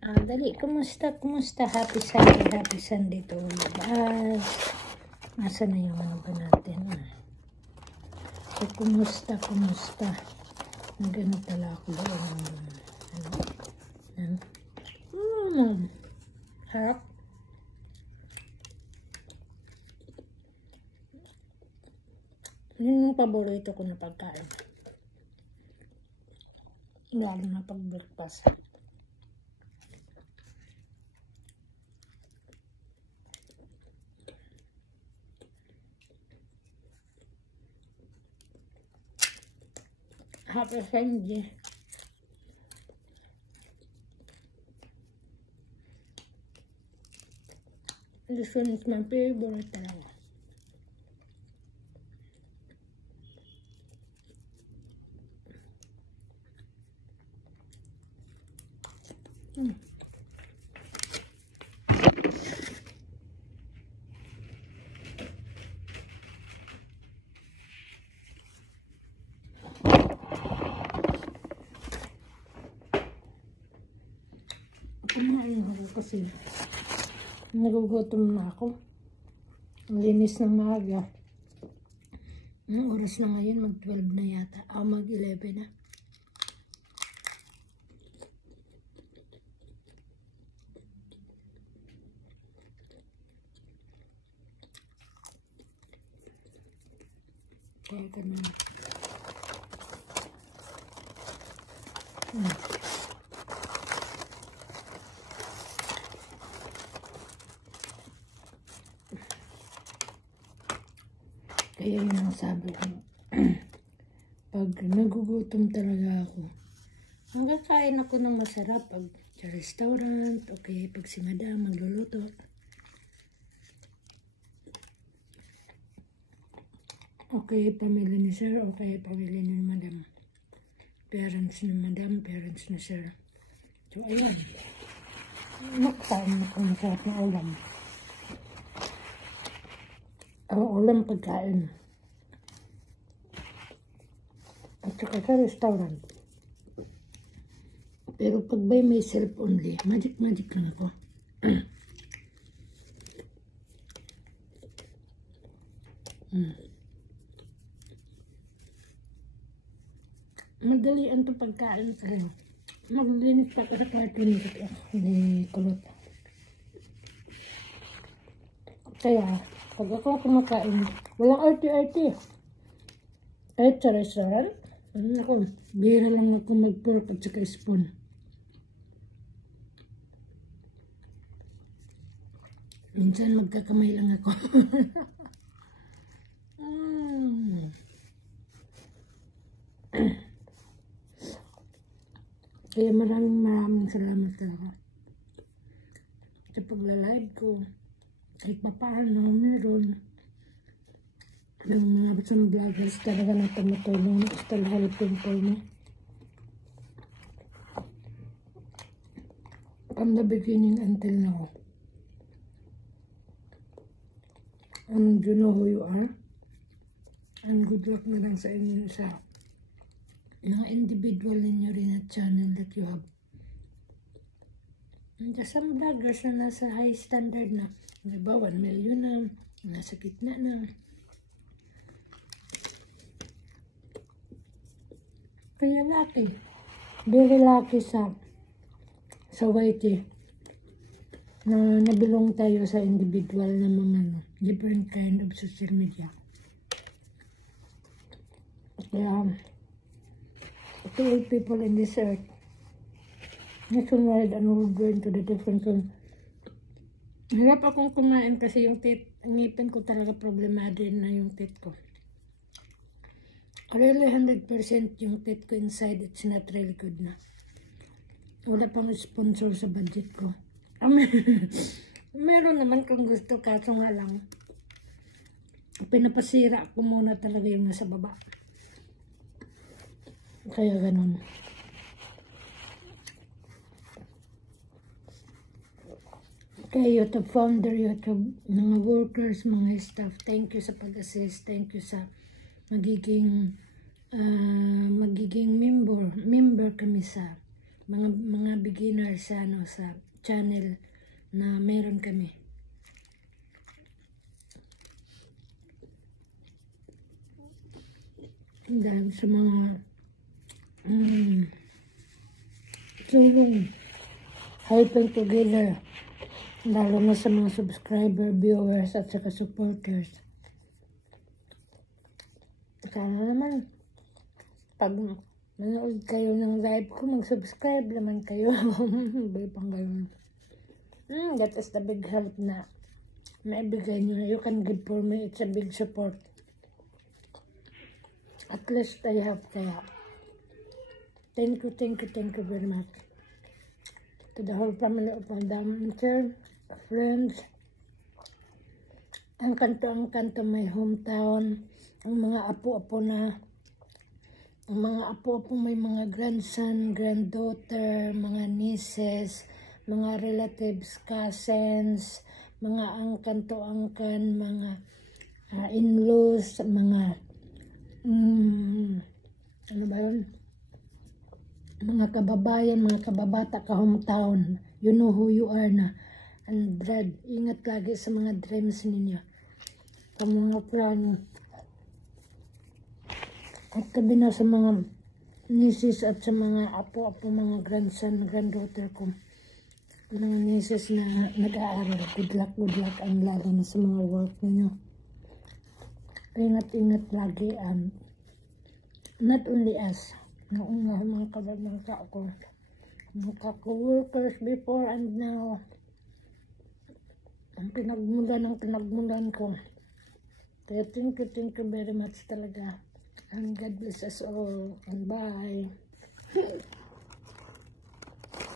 Dali, kumusta? Happy Sunday to all of us. Nasa na yung ano ba natin? So, kumusta? Nagano pala ako doon. Harap. Yun yung paborito ko na pagkain. Lalo na pag breakfast. Happy Sunday. This one is my favorite talaga. Kumain ako kasi nagugutom na ako. Ang linis ng maaga. Ang oras na ngayon, mag-12 na yata. Mag-11 na. Kaya ka na. Kaya yun ang sabi ko. Pag nagugutom talaga ako, ang kakain ako ng masarap pag sa restaurant, okay, pag si madam magluluto. Okay, pamilya ni sir, okay, pamilya ni madam. Parents ni madam, parents ni sir. So, ayun. Nakakain ako masarap na ulam. Ang ulam pagkain. At saka sa restaurant. Pero pag by myself only, magic lang ako. Madali ang ito pagkain kasi maglinis pa ka sa cartoon ni kulot. Kaya, pag ako kumakain, walang arte-arte. Kahit sa restaurant, ako, bihira lang ako mag-pork at saka spoon. Minsan magkakamay lang ako. Kaya maraming salamat talaga. Sa pagla-live ko, kahit pa paano, meron. Yung mga isang vloggers talaga na tumutulong sa helping po mo. From the beginning until now. And you know who you are. And good luck na lang sa inyo sa mga individual ninyo rin at channel that you have. And some vloggers na nasa high standard na. Diba, 1 million na. Nasa gitna na. Kaya lucky. Very lucky sa YT na nabilong tayo sa individual na mga different kind of social media. Kaya to all people in this earth, nationwide and worldwide to the different zone. Hirap akong kumain kasi yung ngipin ko talaga problemado na yung teeth ko. Really 100% yung teeth ko inside, it's not really good na. Wala pang sponsor sa budget ko. Meron naman kung gusto, kaso nga lang pinapasira ko muna talaga yung nasa baba. Kaya ganun. Kaya YouTube founder, YouTube, mga workers, mga staff, thank you sa pag-assist, thank you sa magiging member kami sa mga beginners sa ano sa channel na meron kami. Dahil sa mga tulong, helping together, lalo na sa mga subscriber, viewers, at saka supporters. Sana naman, pag manood kayo ng live ko, mag-subscribe naman kayo. Bay pang gayon. That is the big help na maibigay nyo. You can give for me. It's a big support. At least I have kaya. Thank you very much. To the whole family of Madam Michelle, friends, ang kanto my hometown, ang mga apo-apo na, ang mga apo-apo may mga grandson, granddaughter, mga nieces, mga relatives, cousins, mga angkan, mga in-laws, mga ano ba yun? Mga kababayan, mga kababata, ka-hometown. You know who you are na. And Brad, ingat lagi sa mga dreams ninyo. Sa mga plan. At tabi na sa mga nieces at sa mga apo-apo, mga grandson, granddaughter ko. Mga nieces na nag-aaral. Good luck, ang lalo na sa mga work ninyo. Ingat lagi. Not only us. Noong mga kababata ko. Mga ka-workers before and now. Ang pinagmulan ko. Kaya thank you very much talaga. And God bless us all. And bye.